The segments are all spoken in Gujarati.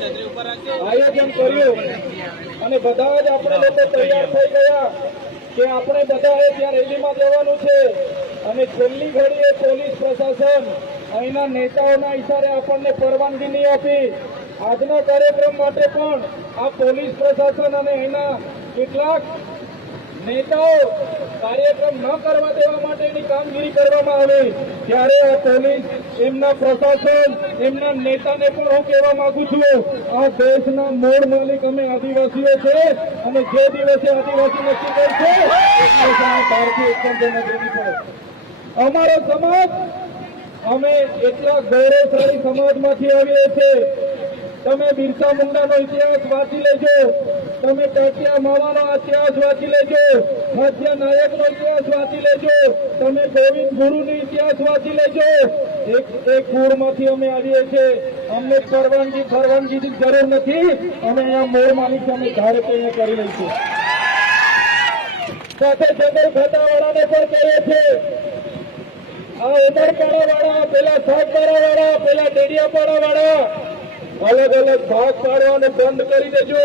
આયોજન કર્યું. અને બધા જ આપણે લોકો તૈયાર થઈ ગયા કે આપણે બધાએ ત્યાં રેલીમાં જવાનું છે. અને છેલ્લી ઘડીએ પોલીસ પ્રશાસન અહીંના નેતાઓના ઇશારે આપણને પરવાનગી નહીં આપી. આજના કાર્યક્રમ માટે પણ આ પોલીસ પ્રશાસન અને અહીંના કેટલાક નેતાઓ કાર્યક્રમ ન કરવા દેવા માટેની કામગીરી કરવામાં આવી, ત્યારે આ પોલીસ, એમના પ્રશાસન, એમના નેતાને પણ હું કહેવા માંગુ છું, આ દેશના મૂળ માલિક અમે આદિવાસીઓ છે, અને જે દિવસે આદિવાસી નક્કી કરશે ભારતીય અમારો સમાજ, અમે એટલા ગૌરવશાળી સમાજમાંથી આવીએ છીએ. તમે બિરસા મુંડાનો ઇતિહાસ વાંચી લેજો. તમે ટેટિયા માવાનો ઇતિહાસ વાંચી લેજો. મધ્ય નાયકનો ઇતિહાસ વાંચી લેજો. તમે ગોવિંદ ગુરુનો ઇતિહાસ વાંચી લેજો. એક એક કુળમાંથી અમે આવીએ છીએ. અમને પરવાનગી પરવાનગીની જરૂર નથી. અમે અહીંયા મોર માલિક અમે ધારે તે અહીંયા કરી લઈશું. સાથે જંગલ ખાતાવાળાને પણ કહીએ છીએ. આ ઉમરપાડા વાળા પેલા સાગબારા વાળા પેલા ડેડિયાપાડા વાળા અલગ અલગ ભાગ પાડવાનું બંધ કરી દેજો.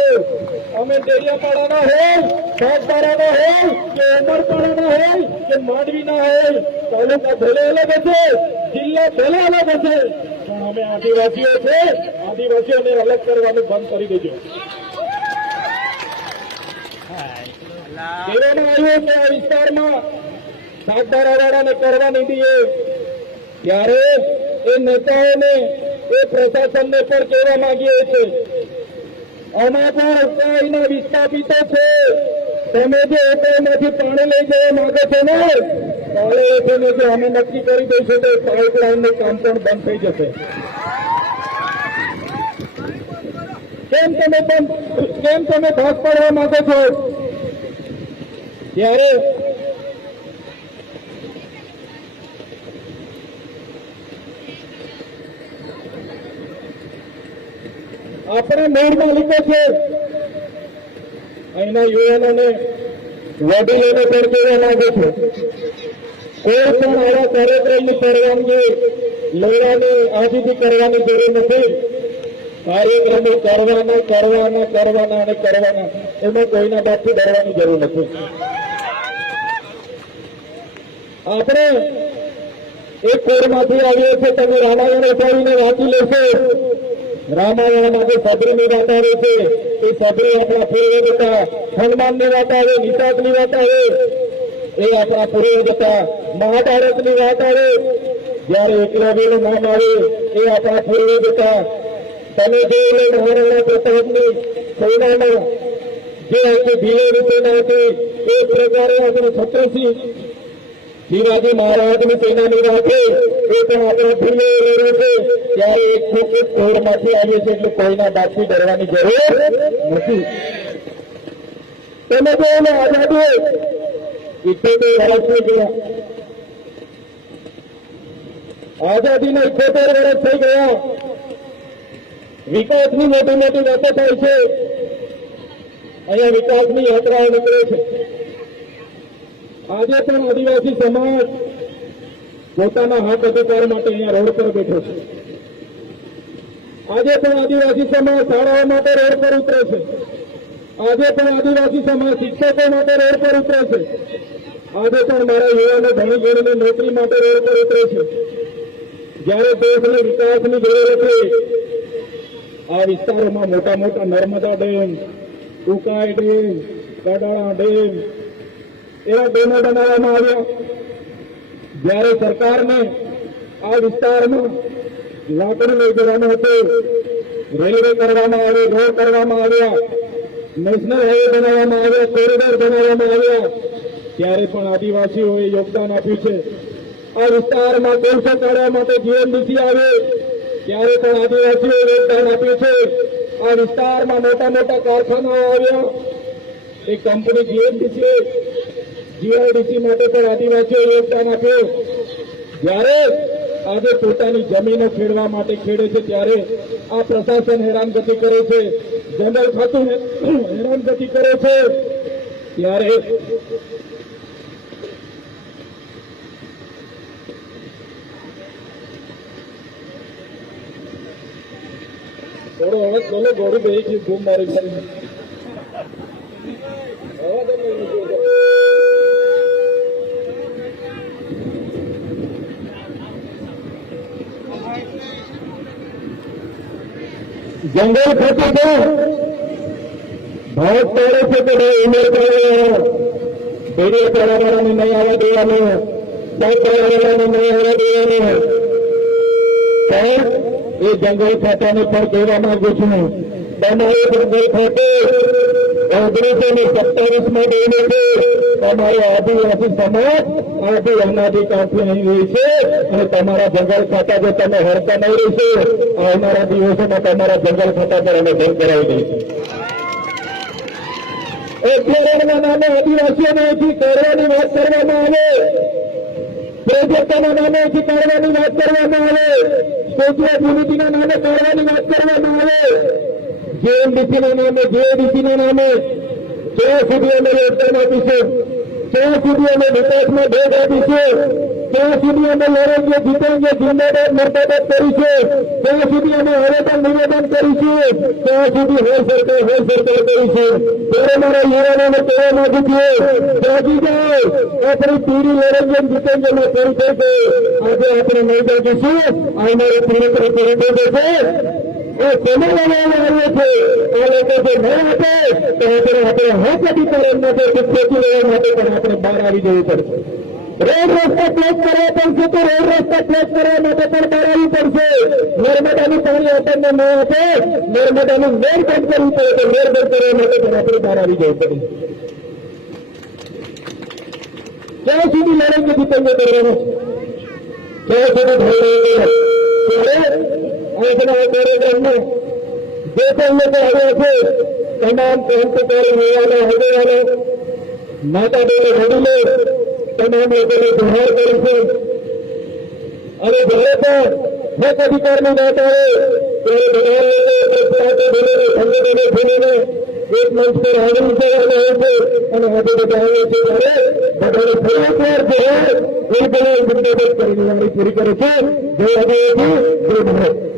અમે ડેડિયાપાડાના હોય સાગબારાના હોય કે ઉમરપાડાના હોય કે માંડવીના હોય તાલુકા ભલે અલગ હશે, જિલ્લા ભલે અલગ હશે, પણ અમે આદિવાસીઓ છે. આદિવાસીઓને અલગ કરવાનું બંધ કરી દેજો. કહેવામાં આવ્યું કે આ વિસ્તારમાં. સાગબારાવાળાને કરવા નહીં દઈએ ત્યારે એ નેતાઓને એ પ્રશાસનને પણ કહેવા માંગીએ છીએ. અમે પણ ઉત્તરાયણના વિસ્થાપિતો છે. તમે જે ઉત્તરાયણમાંથી પાણી લઈ જવા માંગો છો ને કાલે એ છે જે અમે નક્કી કરી દઈશું તો પાઇપલાઇનનું કામ પણ બંધ થઈ જશે. કેમ તમે કેમ તમે ભાગ પાડવા માંગો છો? ત્યારે આપણે મૂળ માલિકો છે. અહીંના યુવાનોને વડીલોને પણ કહેવા માંગે છે. કોઈ પણ આવા કાર્યક્રમની પરવાનગી લેવાની આજથી કરવાની જરૂર નથી. કાર્યક્રમો કરવાના કરવાના કરવાના અને કરવાના. એમાં કોઈના બાપથી ડરવાની જરૂર નથી. આપણે એક કોરમાંથી આવીએ છીએ, તમે રામાયણ ઉઠાવીને વાંચી લેશો. રામાયણમાં જે સબરીની વાત આવે છે. એ સબરી આપણા પૂર્વજ હતા હનુમાનની વાત આવે નિષાદની વાત આવે. એ આપણા પૂર્વજ હતા મહાભારતની વાત આવે. જયારે એકલવ્યનું નામ આવે, એ આપણા પૂર્વજ હતા તમે લો મહારાણા પ્રતાપની સેનામાં જે આખી ભીલેની સેના હતી એ પ્રકારે આપણે છત્રસિંહ શિવાજી મહારાજની સેનાની રાખી એ પણ આપણે ભૂલે રહ્યું છે. ત્યારે એક છોકરી કોરમાંથી આવીએ છીએ એટલે કોઈના બાકી ડરવાની જરૂર નથી. તમે જો એને આઝાદી ઇઠ્યોતેર વર્ષની ગયા. આઝાદીના ઇઠ્યોતેર વર્ષ થઈ ગયા. વિકાસની મોટી મોટી વાતો થાય છે. અહીંયા વિકાસની યાત્રાઓ નીકળે છે. આજે પણ આદિવાસી સમાજ પોતાના હક અધિકાર માટે અહીંયા રોડ પર બેઠો છે. આજે પણ આદિવાસી સમાજ શાળાઓ માટે રોડ પર ઉતરે છે. આજે પણ આદિવાસી સમાજ શિક્ષકો માટે રોડ પર ઉતરે છે. આજે પણ મારા યુવાનો ભણી ગણીને નોકરી માટે રોડ પર ઉતરે છે. જ્યારે દેશની વિકાસની જરૂર હતી આ વિસ્તારોમાં મોટા મોટા Narmada dam, Ukai dam, Kadana dam એવા ડેમો બનાવવામાં આવ્યા. જ્યારે સરકારને આ વિસ્તારમાં લાકડું લઈ જવાનું હતું, રેલવે કરવામાં આવી રોડ કરવામાં આવ્યા, નેશનલ હાઈવે બનાવવામાં આવ્યા, કોરિડોર બનાવવામાં આવ્યા. ત્યારે પણ આદિવાસીઓએ યોગદાન આપ્યું છે. આ વિસ્તારમાં કોલસો કાઢવા માટે જીએમડીસી આવે, ત્યારે પણ આદિવાસીઓએ યોગદાન આપ્યું છે. આ વિસ્તારમાં મોટા મોટા કારખાનાઓ આવ્યા. એ કંપની જીએમડીસી જીઆઈડીસી માટે પણ આદિવાસીઓ યોગદાન આપ્યું જ્યારે આજે પોતાની જમીનો ખેડવા માટે ખેડે છે, ત્યારે આ પ્રશાસન હેરાનગતિ કરે છે, જનરલ ખાતું હેરાનગતિ કરે છે, ત્યારે થોડો અવાજ બોલો, ગોળું બે ગુમ મારી ફરી અવાજ જ નહીં નીકળતો. જંગલ ખાતે તો ભારત પડે છે કે ભાઈ ઉમેર કરવાનો ભેડીએ કરવાવાળાને નહીં આવવા દેવાનું સાત કરવાવાળાને નહીં આવવા દેવાનું પણ એ જંગલ ખાતાને પણ કહેવા માંગુ છું તમારે જંગલ ખાતે તમારો જંગલ ખાતા જો તમે હરતા નહીં રહેશો આવનારા દિવસોમાં તમારા જંગલ ખાતા પર અમે બંધ કરાવી દઈશું. નામે આદિવાસીઓને અહીંથી કરવાની વાત કરવામાં આવે. પ્રોજેક્ટના નામે હજી કાઢવાની વાત કરવામાં આવે. સ્ટેચ્યુ ઓફ યુનિટીના નામે કાઢવાની વાત કરવામાં આવે. જેએમડીસીના નામે જેએડીસીના નામે. ત્યાં સુધી અમે યોગદાન આપીશું ત્યાં સુધી અમે વિકાસમાં ભેદ આપીશું ત્યાં સુધી અમે લડેંગે જીતેંગે જિંદાબાદ મર્દાબાદ કરીશું ત્યાં સુધી અમે આવેદન નિવેદન કરીશું, ત્યાં સુધી હોય સરકાર હોય સરકાર કરીશું. ત્યારે મારા યુવાનોને કહેવા માંગુ છું જાગી જાઓ આપણી પીઢી લડેંગે જીતેંગે માં કરી થઈ આજે આપણે નહીં જાગીશું આવનારી પીઢી પર પૂરી એ નર્મદાનું પાણી આપણને ન આપે, નર્મદાનું મેર બંધ કરવું પડે તો મેર બંધ કરવા માટે પણ આપણે બહાર આવી જવું પડે. ક્યાં સુધી લડેંગે જીતેંગે કરવાનું? ક્યાં સુધી ધોરણેંગે ત્યારે આજના કાર્યક્રમમાં જે પણ લોકો આવ્યા છે તમામ ક્રાંતિકારી યુવાનો આગેવાનો માતા બહેનો વડીલો તમામ લોકોને જોહાર કરીશું અને જ્યારે પણ હક અધિકારની વાત આવે ત્યારે બધા લોકો એક સાથે બોલીને સંગઠને ભૂલીને એક મંચ પર હાજરી કરવાના હોય છે અને આજે બધા આવે છે ત્યારે બધાને ફરી એકવાર જોહાર એ બધા મુદ્દાબેદ કરીને વાળી પૂરી કરે છે જય આદિવાસી જય ભારત